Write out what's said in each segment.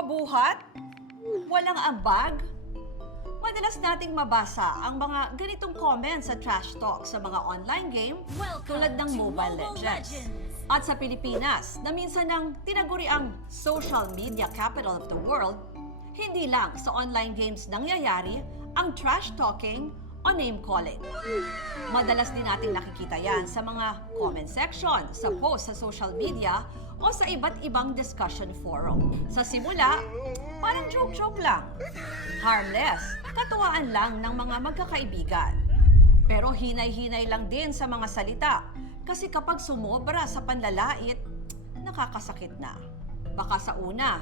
pabuhat, walang ambag. Madalas nating mabasa ang mga ganitong comments sa trash talk sa mga online game tulad ng Mobile Legends. At sa Pilipinas, na minsan nang tinaguri ang social media capital of the world, hindi lang sa online games nangyayari ang trash talking o name calling. Madalas din natin nakikita yan sa mga comment section, sa post sa social media, o sa iba't ibang discussion forum. Sa simula, parang joke-joke lang. Harmless, katuwaan lang ng mga magkakaibigan. Pero hinay-hinay lang din sa mga salita kasi kapag sumobra sa panlalait, nakakasakit na. Baka sa una,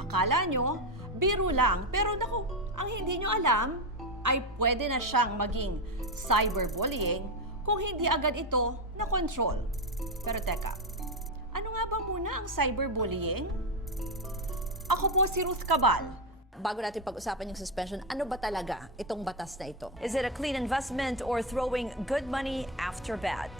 akala nyo, biro lang, pero naku, ang hindi nyo alam ay pwede na siyang maging cyberbullying kung hindi agad ito na-control. Pero teka, ano nga ba muna ang cyberbullying? Ako po si Ruth Cabal. Bago natin pag-usapan yung suspension, ano ba talaga itong batas na ito? Is it a clean investment or throwing good money after bad?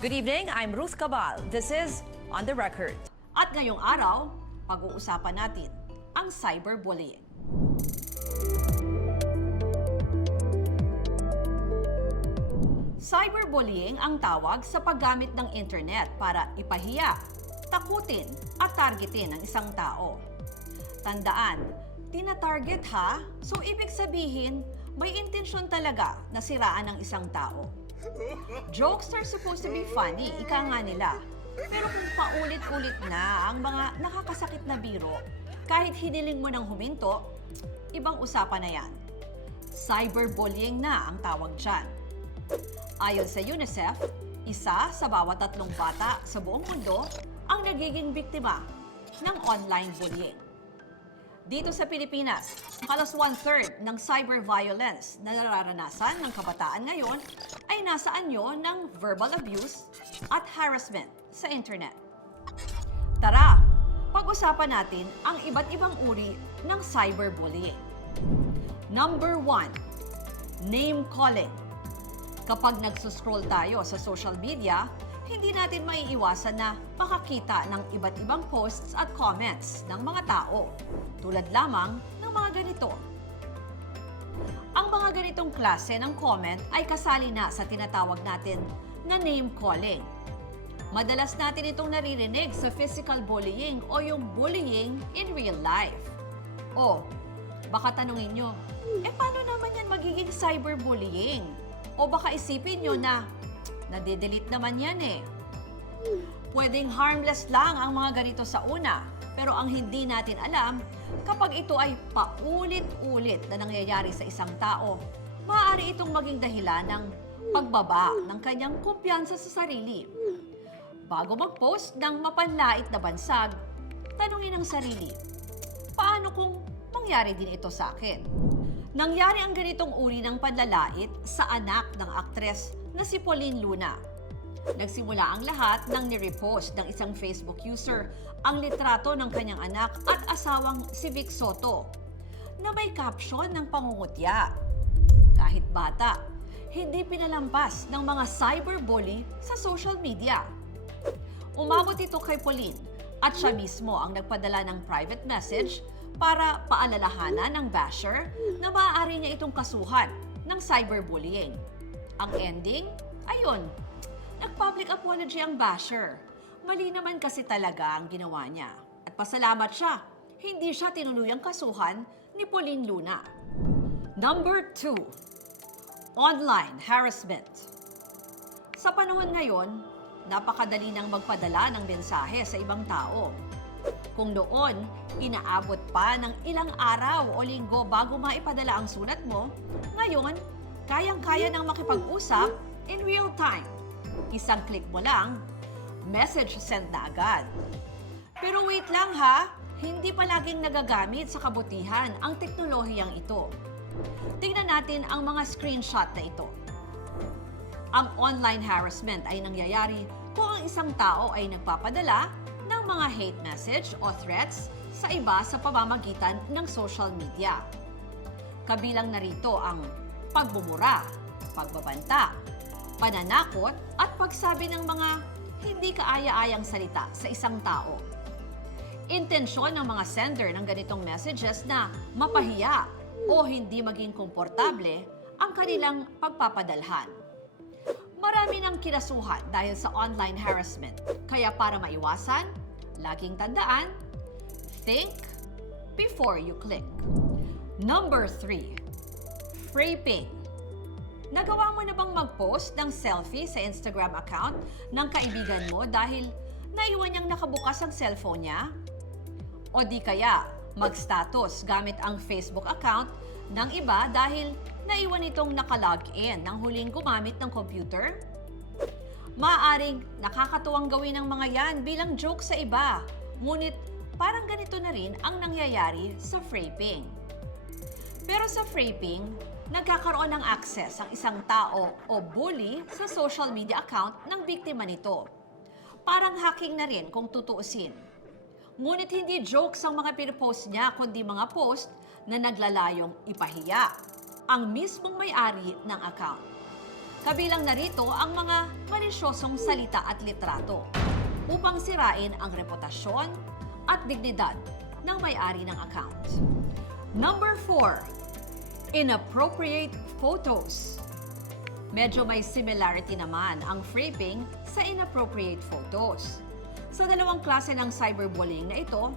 Good evening, I'm Ruth Cabal. This is On The Record. At ngayong araw, pag-uusapan natin ang cyberbullying. Cyberbullying ang tawag sa paggamit ng internet para ipahiya, takutin at targetin ang isang tao. Tandaan, tina-target ha? So ibig sabihin, may intensyon talaga na siraan ang isang tao. Jokes are supposed to be funny, ika nga nila. Pero kung paulit-ulit na ang mga nakakasakit na biro, kahit hiniling mo ng huminto, ibang usapan na yan. Cyberbullying na ang tawag dyan. Ayon sa UNICEF, isa sa bawat 3 bata sa buong mundo ang nagiging biktima ng online bullying. Dito sa Pilipinas, halos 1/3 ng cyber violence na nararanasan ng kabataan ngayon ay nasa anyo ng verbal abuse at harassment sa internet. Tara, pag-usapan natin ang iba't ibang uri ng cyberbullying. Number 1, name calling. Kapag nagsuscroll tayo sa social media, hindi natin maiiwasan na makakita ng iba't ibang posts at comments ng mga tao, tulad lamang ng mga ganito. Ang mga ganitong klase ng comment ay kasali na sa tinatawag natin na name calling. Madalas natin itong naririnig sa physical bullying o yung bullying in real life. O, baka tanungin nyo, paano naman yan magiging cyberbullying? O baka isipin nyo na, nade-delete naman yan eh. Pwedeng harmless lang ang mga ganito sa una, pero ang hindi natin alam, kapag ito ay paulit-ulit na nangyayari sa isang tao, maaari itong maging dahilan ng pagbaba ng kanyang kumpiyansa sa sarili. Bago mag-post ng mapanlait na bansag, tanungin ang sarili, paano kung mangyari din ito sa akin? Nangyari ang ganitong uri ng panlalait sa anak ng aktres na si Pauline Luna. Nagsimula ang lahat nang nirepost ng isang Facebook user ang litrato ng kanyang anak at asawang si Vic Soto na may caption ng pangungutya. Kahit bata, hindi pinalampas ng mga cyberbully sa social media. Umabot ito kay Pauline at siya mismo ang nagpadala ng private message para paalalahanan ng basher na maaari niya itong kasuhan ng cyberbullying. Ang ending, ayun, nag-public apology ang basher. Mali naman kasi talaga ang ginawa niya. At pasalamat siya, hindi siya tinuluyang kasuhan ni Pauline Luna. Number 2, online harassment. Sa panahon ngayon, napakadali nang magpadala ng mensahe sa ibang tao. Kung noon, inaabot pa ng ilang araw o linggo bago maipadala ang sulat mo, ngayon, kayang-kaya nang makipag-usap in real time. Isang click mo lang, message send na agad. Pero wait lang ha, hindi palaging nagagamit sa kabutihan ang teknolohiyang ito. Tingnan natin ang mga screenshot na ito. Ang online harassment ay nangyayari kung ang isang tao ay nagpapadala ng mga hate message o threats sa iba sa pamamagitan ng social media. Kabilang narito ang pagbumura, pagbabanta, pananakot at pagsabi ng mga hindi kaaya-ayang salita sa isang tao. Intensyon ng mga sender ng ganitong messages na mapahiya o hindi maging komportable ang kanilang pagpapadalhan. Marami ng kinasuhan dahil sa online harassment. Kaya para maiwasan, laging tandaan, think before you click. Number 3, frapping. Nagawa mo na bang mag-post ng selfie sa Instagram account ng kaibigan mo dahil naiwan niyang nakabukas ang cellphone niya? O di kaya mag-status gamit ang Facebook account ng iba dahil naiwan itong nakalogin nang huling gumamit ng computer? Maaaring nakakatuwang gawin ng mga yan bilang joke sa iba, ngunit parang ganito na rin ang nangyayari sa frapping. Pero sa frapping, nagkakaroon ng access ang isang tao o bully sa social media account ng biktima nito. Parang hacking na rin kung tutuusin. Ngunit hindi jokes ang mga pinopost niya, kundi mga post na naglalayong ipahiya ang mismong may-ari ng account. Kabilang narito ang mga malisyosong salita at litrato upang sirain ang reputasyon at dignidad ng may-ari ng account. Number 4, inappropriate photos. Medyo may similarity naman ang frapping sa inappropriate photos. Sa dalawang klase ng cyberbullying na ito,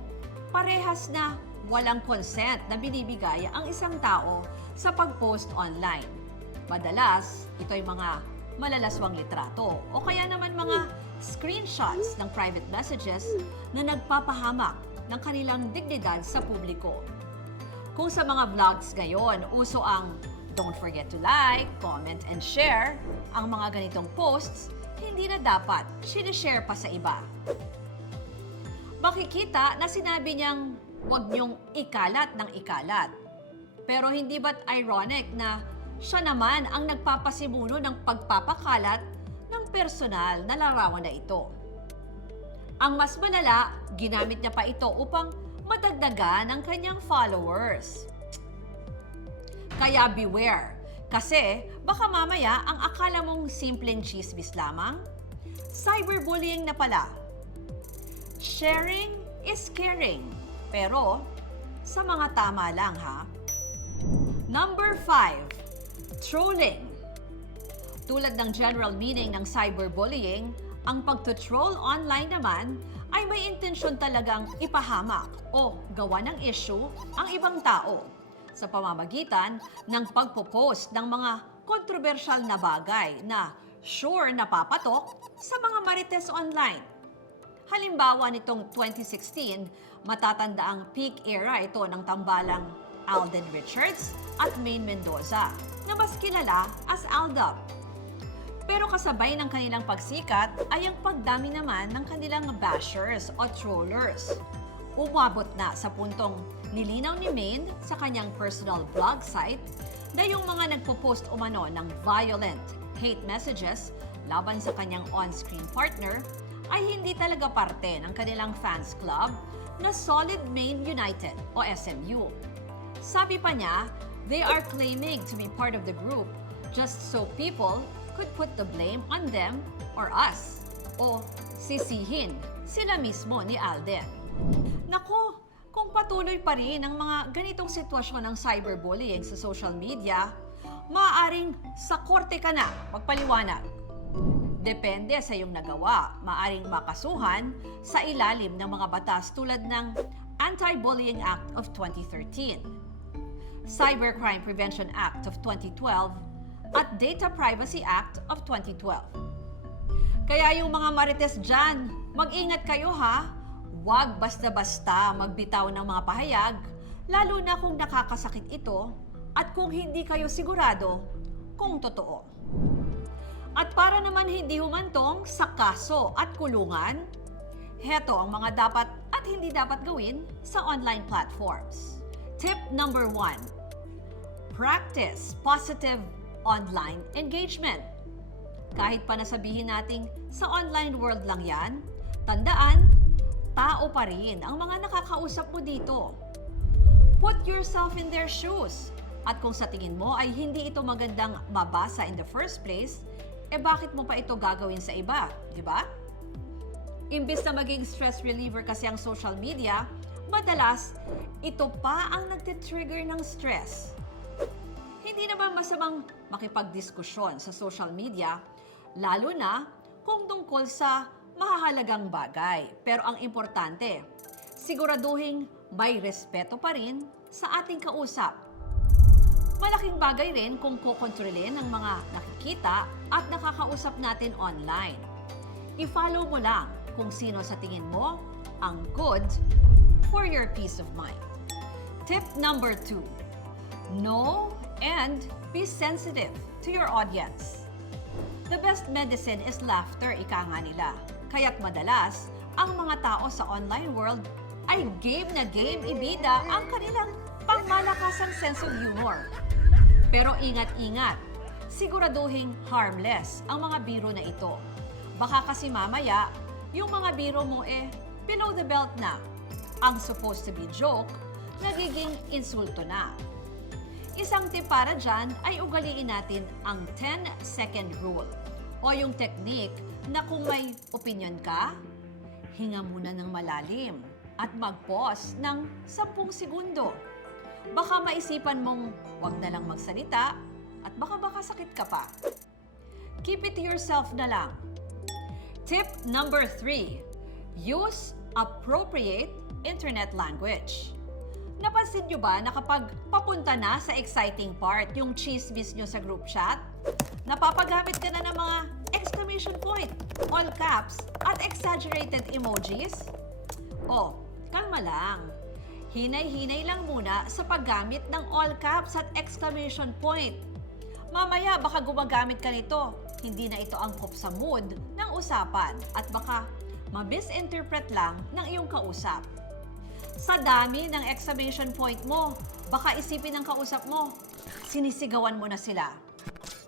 parehas na walang consent na binibigay ang isang tao sa pag-post online. Madalas, ito ay mga malalaswang litrato o kaya naman mga screenshots ng private messages na nagpapahamak ng kanilang dignidad sa publiko. Kung sa mga vlogs ngayon, uso ang don't forget to like, comment, and share, ang mga ganitong posts, hindi na dapat sinishare pa sa iba. Makikita na sinabi niyang huwag niyong ikalat ng ikalat. Pero hindi ba't ironic na siya naman ang nagpapasimuno ng pagpapakalat ng personal na larawan na ito? Ang mas malala, ginamit niya pa ito upang madagdagan ang kanyang followers. Kaya beware, kasi baka mamaya ang akala mong simpleng chismis lamang, cyberbullying na pala. Sharing is caring, pero sa mga tama lang ha. Number 5, trolling. Tulad ng general meaning ng cyberbullying, ang pagtutroll online naman ay may intensyon talagang ipahamak o gawa ng issue ang ibang tao sa pamamagitan ng pagpo-post ng mga kontrobersyal na bagay na sure napapatok sa mga marites online. Halimbawa nitong 2016, matatanda ang peak era ito ng tambalang Alden Richards at Maine Mendoza na mas kilala as Aldab. Pero kasabay ng kanilang pagsikat ay ang pagdami naman ng kanilang bashers o trollers. Umabot na sa puntong nilinaw ni Maine sa kanyang personal blog site na yung mga nagpo-post umano ng violent hate messages laban sa kanyang on-screen partner ay hindi talaga parte ng kanilang fans club na Solid Maine United o SMU. Sabi pa niya, they are claiming to be part of the group just so people could put the blame on them or us o sisihin sila mismo ni Alden. Nako, kung patuloy pa rin ang mga ganitong sitwasyon ng cyberbullying sa social media, maaaring sa korte ka na magpaliwanag. Depende sa iyong nagawa, maaaring makasuhan sa ilalim ng mga batas tulad ng Anti-Bullying Act of 2013, Cybercrime Prevention Act of 2012, at Data Privacy Act of 2012. Kaya yung mga marites dyan, mag-ingat kayo ha! Huwag basta-basta magbitaw ng mga pahayag, lalo na kung nakakasakit ito at kung hindi kayo sigurado kung totoo. At para naman hindi humantong sa kaso at kulungan, heto ang mga dapat at hindi dapat gawin sa online platforms. Tip number 1, practice positive online engagement. Kahit pa nasabihin nating sa online world lang yan, tandaan, tao pa rin ang mga nakakausap mo dito. Put yourself in their shoes. At kung sa tingin mo ay hindi ito magandang mabasa in the first place, bakit mo pa ito gagawin sa iba, di ba? Imbis na maging stress reliever kasi ang social media, madalas ito pa ang nagtitrigger ng stress. Hindi naman masamang makipagdiskusyon sa social media, lalo na kung tungkol sa mahahalagang bagay. Pero ang importante, siguraduhin may respeto pa rin sa ating kausap. Malaking bagay rin kung kokontrolin ang mga nakikita at nakakausap natin online. I-follow mo lang kung sino sa tingin mo ang good for your peace of mind. Tip number 2, know and be sensitive to your audience. The best medicine is laughter, ika nga nila. Kaya't madalas, ang mga tao sa online world ay game na game ibida ang kanilang pangmalakasang sense of humor. Pero ingat-ingat, siguraduhin harmless ang mga biro na ito. Baka kasi mamaya, yung mga biro mo below the belt na. Ang supposed to be joke, nagiging insulto na. Isang tip para dyan ay ugaliin natin ang 10-second rule o yung technique na kung may opinion ka, hinga muna ng malalim at mag-pause ng 10 segundo. Baka maisipan mong wag na lang magsalita at baka sakit ka pa. Keep it to yourself na lang. Tip number 3, use appropriate internet language. Napansin nyo ba na kapag papunta na sa exciting part, yung chismis nyo sa group chat, napapagamit ka na ng mga exclamation point, all caps, at exaggerated emojis? Oh, kalma lang. Hinay-hinay lang muna sa paggamit ng all caps at exclamation point. Mamaya baka gumagamit ka nito, hindi na ito angkop sa mood ng usapan at baka ma-misinterpret lang ng iyong kausap. Sa dami ng exclamation point mo, baka isipin ng kausap mo, sinisigawan mo na sila.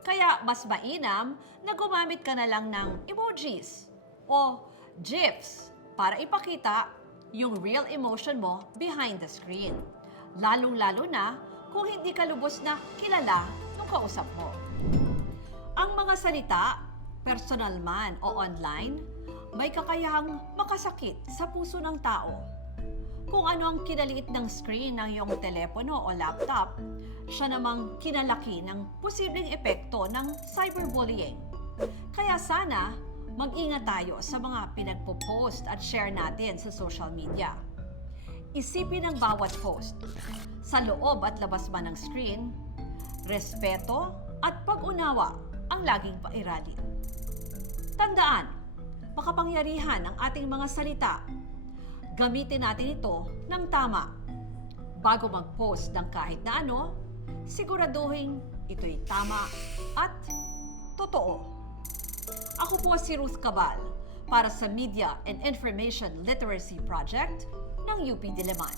Kaya mas mainam na gumamit ka na lang ng emojis o GIFs para ipakita yung real emotion mo behind the screen. Lalong-lalo na kung hindi ka lubos na kilala ng kausap mo. Ang mga salita, personal man o online, may kakayahang makasakit sa puso ng tao. Kung ano ang kinaliit ng screen ng iyong telepono o laptop, siya namang kinalaki ng posibleng epekto ng cyberbullying. Kaya sana, mag-ingat tayo sa mga pinagpo-post at share natin sa social media. Isipin ang bawat post. Sa loob at labas man ng screen, respeto at pag-unawa ang laging pairalin. Tandaan, makapangyarihan ang ating mga salita. Gamitin natin ito ng tama. Bago mag-post ng kahit na ano, siguraduhin ito'y tama at totoo. Ako po si Ruth Cabal para sa Media and Information Literacy Project ng UP Diliman.